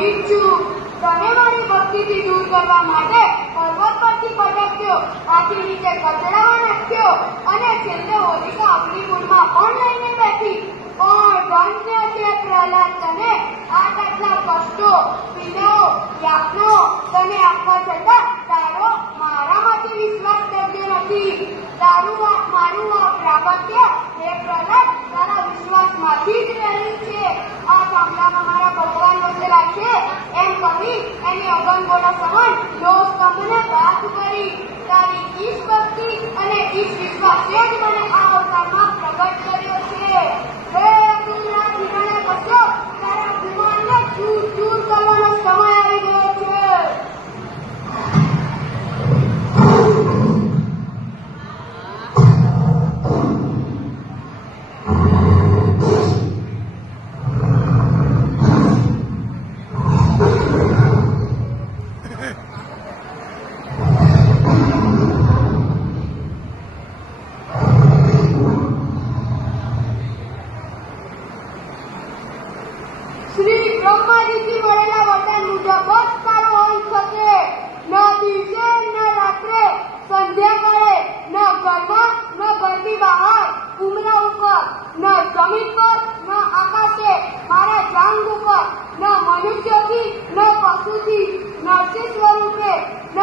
મોહિત છું. તને મારી ભક્તિથી દૂર કરવા માટે પર્વત પરથી પટક્યો, આથી નીચે કચડામાં નાખ્યો અને છેલ્લે હોલિકા અગ્નિકુંડમાં પણ લઈને બેઠી. પણ ધન્ય છે પ્રહલાદ તને આટલા કષ્ટો, પીડાઓ, યાતનાઓ તને આપવા છતાં તારો મારામાંથી વિશ્વાસ કરતો નથી. મારું આ પ્રાગટ્ય હે પ્રહલાદ તારા વિશ્વાસમાંથી જ રહેલું છે. આ ગામડામાં મારા ભગવાન વસેલા છે એમ કહી એની અગનગોળા સમાન દોષ તમને વાત કરી. તારી ઈશ ભક્તિ અને ઈશ વિશ્વાસે જ મને આ અવતારમાં પ્રગટ કર્યો છે. હે અતુલના હિરણ્યકશ્યપ, તારા અભિમાનને દૂર કરવાનો સમય આવી ગયો છે. શ્રી બ્રહ્માજીથી મળેલા વચન મુજબ જ તારો અંત થશે. ન દિવસે ન રાત્રે, સંધ્યાકાળે, ન ઘરમાં ન ઘરની બહાર, ઉમરા ઉપર, ન જમીન પર ન આકાશે, મારા જાંગ ઉપર, ન મનુષ્યથી ન પશુથી, નરસિંહ સ્વરૂપે, ન